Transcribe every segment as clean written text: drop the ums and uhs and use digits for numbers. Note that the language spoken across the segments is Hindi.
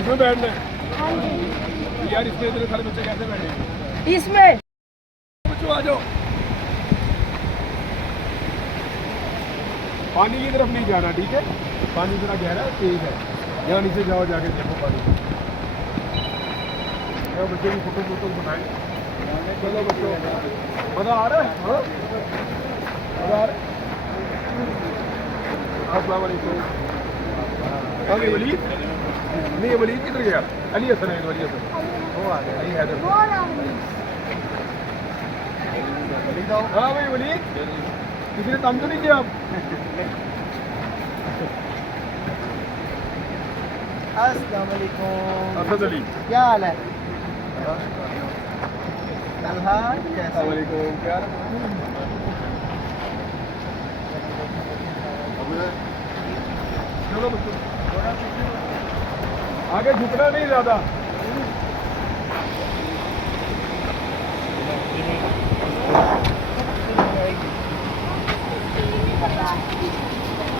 इसमें बैठना है यार, इसमें इतने सारे बच्चे कैसे बैठेंगे इसमें? बच्चों आ जाओ, पानी की तरफ नहीं जाना, ठीक है? पानी थोड़ा गहरा है, तेज है, यहाँ नीचे जाओ, जाके देखो पानी। बच्चों की फोटो बनाए। चलो बच्चों, मजा आ रहा है? हाँ, मजा आ रहा है। अस्सलाम वालेकुम। कहाँ गई वलीद? नहीं, ये वलीद किधर गया? अली हसन है, वली हसन वो आ गया, अली हैदर। हाँ भाई वलीद, किसी ने तंग तो नहीं किया आप? अस्सलाम वालेकुम। असद अली, क्या हाल है? तलहा कैसे? अस्सलाम वालेकुम। क्या चलो बच्चों, आगे झुकना नहीं ज्यादा।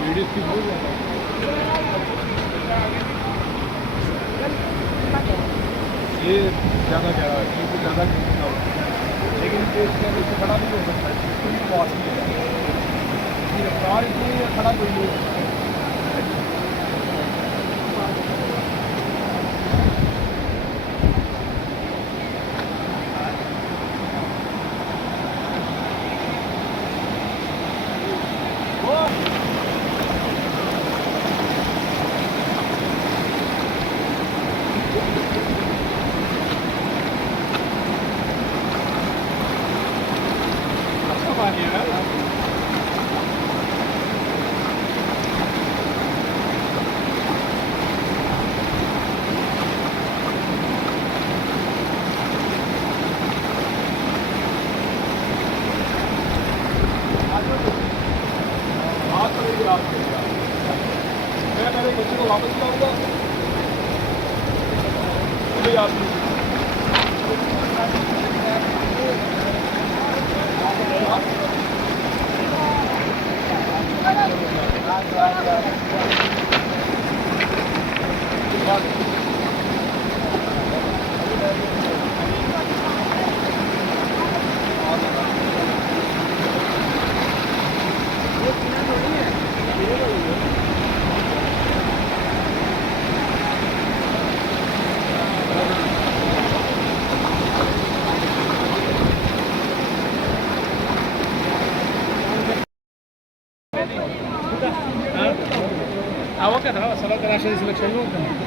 वीडियो की ये ज़्यादा क्या है, क्योंकि ज़्यादा खींचना होता है, लेकिन इससे खड़ा नहीं हो सकता, इसकी कॉस्टली है, इसकी रफ्तार इतनी है, खड़ा कोई नहीं हो सकता। मैं मेरे बच्चे को वापस लाऊंगा,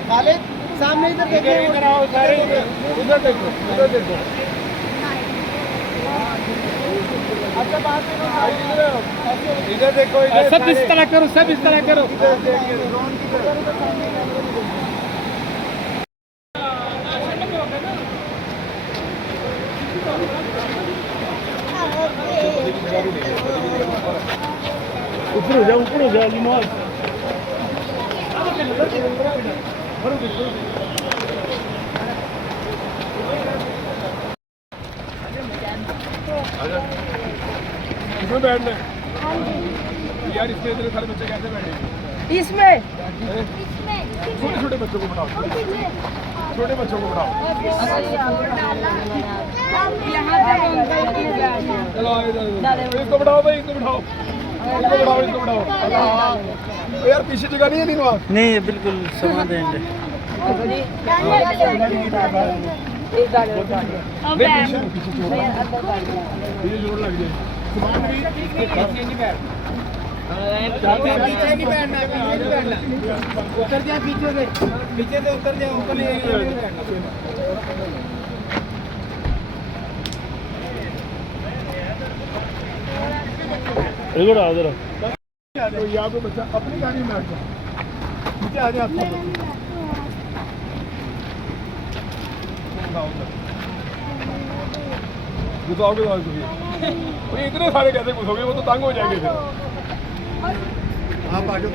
खालिद सामने इधर देखो, इधर आओ सारे, इधर देखो, इधर देखो। अच्छा बात इधर देखो, इधर सब इस तरह करो, सब इस तरह करो। ऊपर हो जाओ लिमोज। इसमें बैठना है यार, इसमें इतने सारे बच्चे कैसे बैठेंगे इसमें? छोटे छोटे बच्चों को बढ़ाओ, छोटे बच्चों को बढ़ाओ। चलो इसको बढ़ाओ भाई, इसको बढ़ाओ, इसको बढ़ाओ, इसको बढ़ाओ। यार पीछे जगह नहीं है नहीं वहाँ? नहीं बिल्कुल समान देंगे। पीछे जोर लग जाए। पीछे नहीं बैठना, उतर जा पीछे से, पीछे से उतर जा, ऊपर नहीं बैठना। इधर आओ, इधर तो यहाँ पे बच्चा अपनी गाड़ी में बैठ जाओ, नीचे आ जाए आपको घुसाओगे तो इतने सारे कैसे घुसोगे, वो तो तंग हो जाएंगे फिर। आप आ जाओ,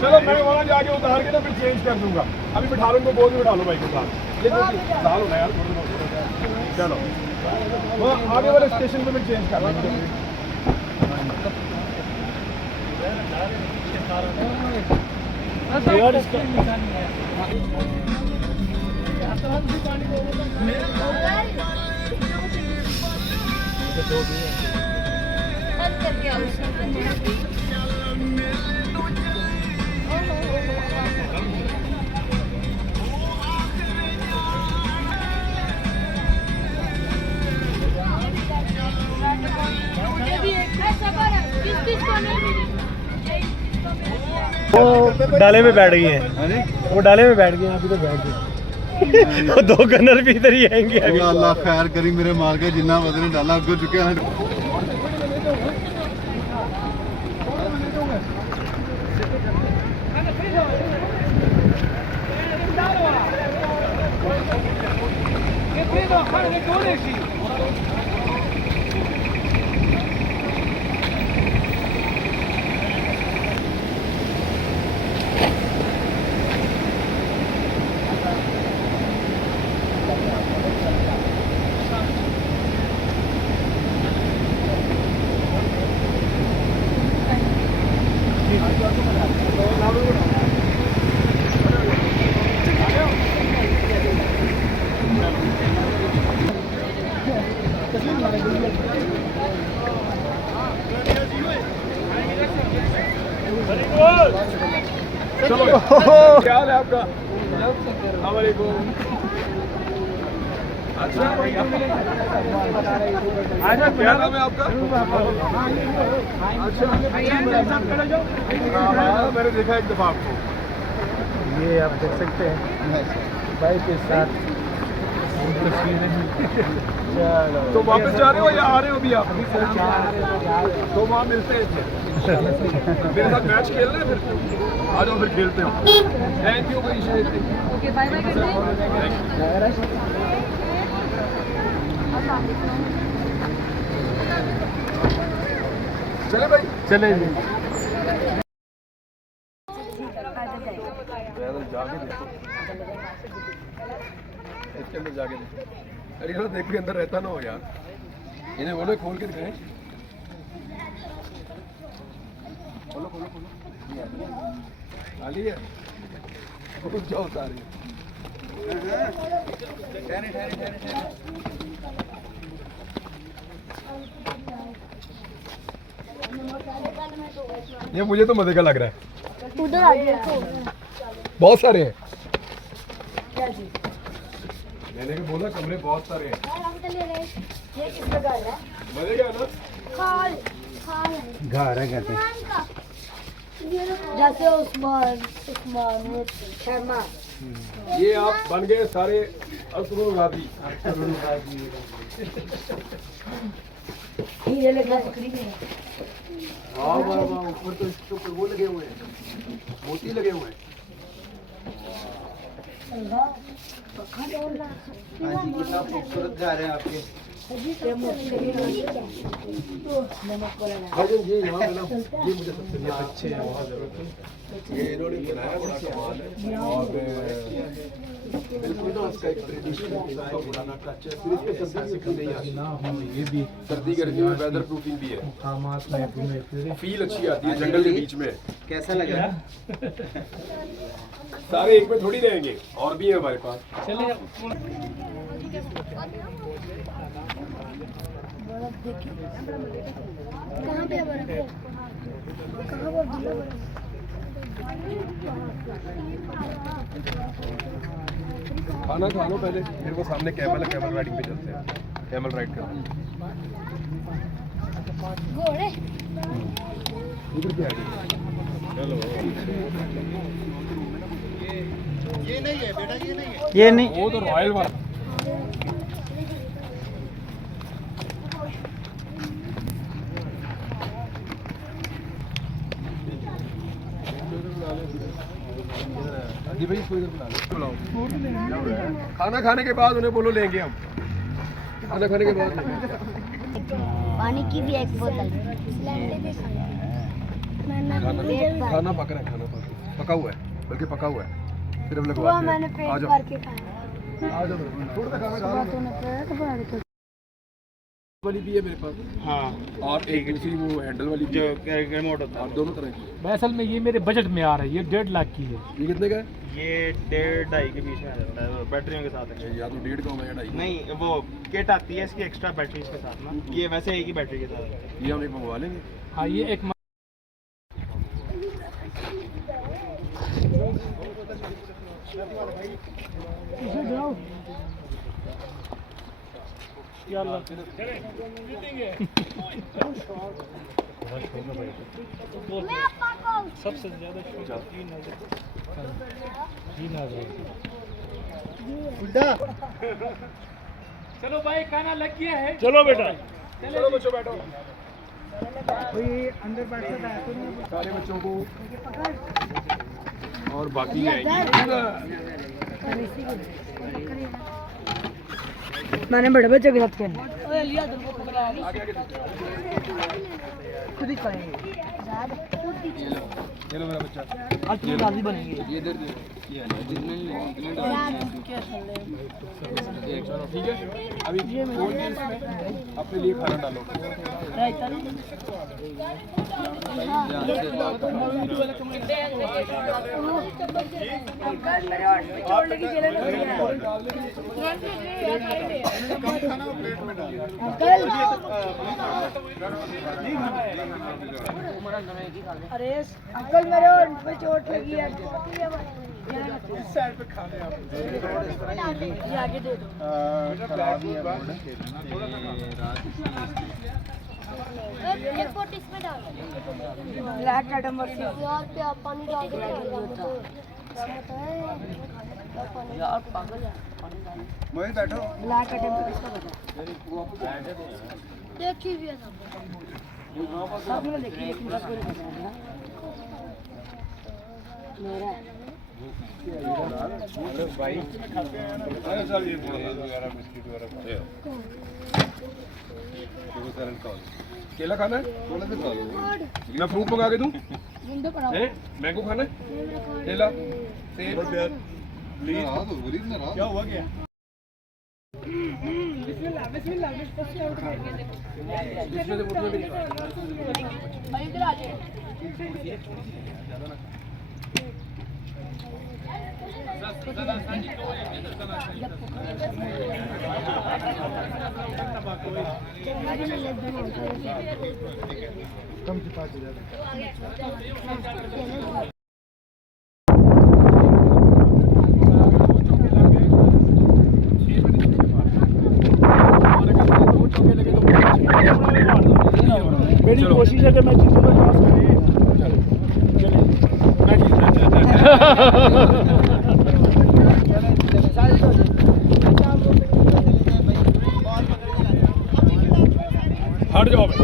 चलो मैं वहाँ जाके उतार के ना फिर चेंज कर दूंगा। अभी बिठा लो, बोल में बिठा लो भाई को साथ, डाल हो ना यार। चलो वो आगे वाले स्टेशन पे मैं चेंज कर लूँगा। यार इसका बंद करके आओ उसको। मुझे भी एक है सबर है, किस को नहीं मिली। वो डाले में बैठ गए हैं, वो डाले में बैठ गए हैं, अभी तो बैठ गए। वो दो गनर भी इधर ही आएंगे अभी। अल्लाह खैर करी मेरे माल के जिन्ना वजन डाला अगो चुके हैं। चलो क्या हाल है आपका? अस्सलाम वालेकुम। अच्छा क्या नाम है आपका? अच्छा हाँ, मैंने देखा एक दफा आपको। ये आप देख सकते हैं भाई के साथ तो वापस जा रहे हो या आ रहे हो अभी आप? तो वहाँ मिलते हैं मेरे साथ मैच खेल रहे हैं फिर आ जाओ फिर खेलते हो। थैंक यू भाई। ओके बाय बाय करते हैं। चले भाई चले जी। जाके देखो इसके अंदर जाके देखो। अरे यार देख के अंदर रहता ना हो यार, इन्हें बोलो खोल के दिखाएं। खोलो खोलो खोलो खाली है, रुक जाओ सारे। ये मुझे तो मजे का लग रहा है। उधर आ गया बहुत सारे हैं, मैंने भी बोला कमरे बहुत सारे हैं। ये किसका घर है? मजे का ना। खाल खाल घर है कहते हैं। जैसे उस्मान शर्मा। ये आप बन गए सारे असरुगादी। हीरे लगा बकरी में। वाह वाह वाह, ऊपर तो इसके ऊपर वो लगे हुए हैं, मोती लगे हुए हैं। हाँ जी कितना खूबसूरत जा रहे हैं आपके। भाईजान ये यहाँ वाला ये मुझे सबसे अच्छे हैं, बहुत जरूरत है। ये इन्होंने बनाया बड़ा कमाल है और बिल्कुल ना उसका एक ट्रेडिशनल का पुराना टच है। फिर इस पे सर्दी की नहीं आती, ये भी सर्दी गर्मी में वेदर प्रूफिंग भी है। फील अच्छी आती है जंगल के बीच में। कैसा लगा? सारे एक में थोड़ी रहेंगे, और भी है हमारे पास। कहाँ पे बर्फ है? कहाँ पर खाना खा लो पहले, फिर वो सामने कैमल है, कैमल राइडिंग पे चलते हैं। कैमल राइड करते हैं। घोड़े इधर क्या है? हेलो ये नहीं है बेटा, ये नहीं है। ये नहीं, वो तो रॉयल वाला। जी भाई इसको इधर बुला लो। खाना खाने के बाद उन्हें बोलो लेंगे हम। खाना खाने के बाद पानी की भी एक बोतल। खाना पक रहा है, खाना पका हुआ है, बल्कि पका हुआ है। फिर हम लोग मैंने पेट भर के खाया। आ जाओ थोड़ा सा खाना खा लो। वाली भी है मेरे पास हाँ और एक दूसरी वो हैंडल वाली भी जो है रिमोट होता और दोनों तरह की असल में ये मेरे बजट में आ रहा है, ये 1.5 लाख की है। ये कितने का है? है ये 1.5-2.5 के बीच में आ जाता है बैटरियों के साथ है। या तो 1.5 का होगा या 2.5 नहीं वो किट आती है इसकी एक्स्ट्रा बैटरी के साथ ना, ये वैसे एक ही बैटरी के साथ है। ये हम एक मंगवा लेंगे। हाँ ये एक सबसे ज्यादा चलो भाई खाना लग गया है। चलो बेटा चलो बच्चों बैठो। अंदर बैठ सकता है सारे बच्चों को और बाकी आएगी। मैंने बड़े बच्चे के साथ खेलना लिया तुमको पकड़ा खुद ही करेंगे चलो मेरा बच्चा आज तुम गांधी बनेंगे ये इधर दे चलो ठीक है। अभी खोल के इसमें अपने लिए खाना डालो। अरे अंकल मेरे ओंठ पे चोट लगी है साइड पे खा ले आप। ये आगे दे दो एक पोट इसमें डाल ब्लैक एटम यार पे पानी डाल दो यार पागल है मोहित बैठो ब्लैक एटम इसका बता देखी भी है सब मैंने देखी लेकिन सबको नहीं पता है मेरा भाई अरे चल ये वगैरह बिस्किट वगैरह केला खाना है? मैं फ्रूट मंगा के दूं? मैंगो खाना है? केला सेब प्लीज क्या हुआ क्या कम से 5,000 मेरी कोशिश है कि मैं जीतूंगा टॉस हट जाओ भाई।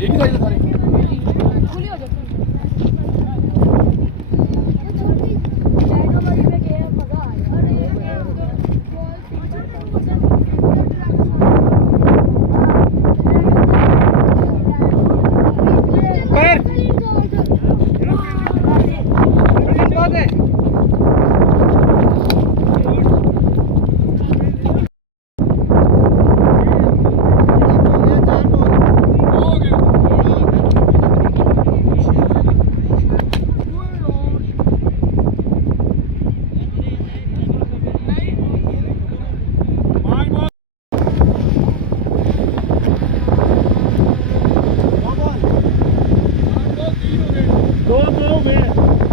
एक ही साइज सारे खुली हो जाती है मजा आया दो में